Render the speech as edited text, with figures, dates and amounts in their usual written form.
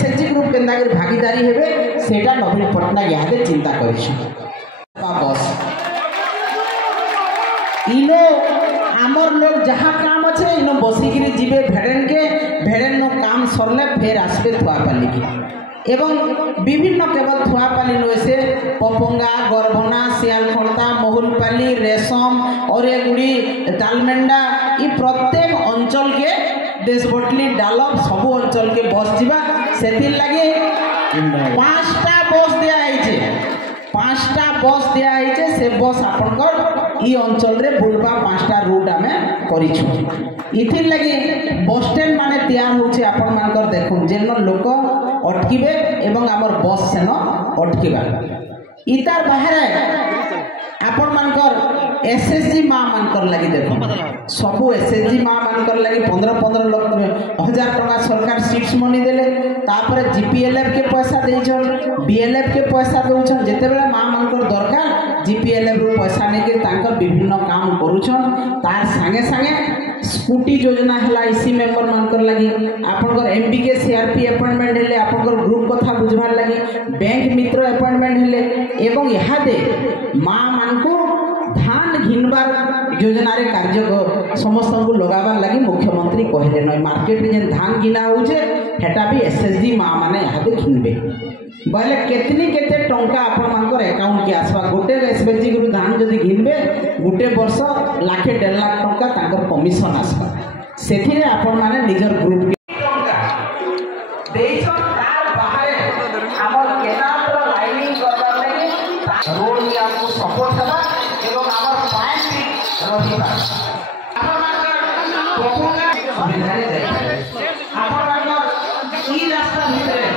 SHG group केन्दा कर भागीदारी हेबे सेटा नवीन पटनायक यादे चिंता करिछु बस इनो आमर लोग जहाँ काम अच्छे इनो बसिकी जीवे भेड़ेन नो काम सरले फेर आसबे थुआपाली की एवं विभिन्न केवल थुआपाली नुसे पपंगा गरभना सियालखड़ता महुलपाली रेशम और एगुड़ी तालमेंडा ये प्रत्येक अंचल के देशभटली डालब सबू अंचल के बस जीवा से लगे 5टा बस दिया से बस आपनकर ई अंचल रे बुलबा 5टा रूट आमे करिछु इथिर लगी बस स्टैंड माने तैयार होचे आपन मानकर देखुन जेन लोक अटकीबे एवं आमर बस सेन अटकीबा इतार बाहर आपन मानकर एसएसजी माँ मानकर लगी देखो सबू एसएसजी माँ मानकर लगी 15,000 टका सरकार सीट्स मनी देले तापर जीपीएलएफ के पैसा देछन बीएलएफ के पैसा दउछन जेते बेला माँ मानकर दरकार जीपीएलएफ रो पैसा ने के तांकर विभिन्न काम करूछन तार संगे संगे स्कूटी योजना हला इसी मेंबर मानकर लगी आपनकर एमबी के सीआरपी अपॉइंटमेंट हेले आपनकर ग्रुप कथा बुझवार लगी बैंक मित्र अपॉइंटमेंट हेले एवं यहाँ दे माँ मानको धान घिनबार योजना रे कार्य समस्त को लगाबार लगी मुख्यमंत्री कहले न मार्केट में जेन धान घिना होचे हेटा भी एसएसजी माँ माने यहाँ दे घिनबे बोले केतनी केते टंका आपन मानकर अकाउंट के आसबा गोटे एसएसजी ग्रुप धान जदि घिनबे गोटे वर्ष लाख 1.5 लाख टंका तांकर कमिशन आसबा सेथिरे आपन माने निजर ग्रुप के टंका देइछन तार बाहर हमर केनाल रो लाइनिंग करबार लागि रोड के आपको सपोर्ट करबा एवं हमर पाइप भी रहिबा आपन मानकर प्रपोजल सुविधा दे आपन मानकर ई रास्ता भितरे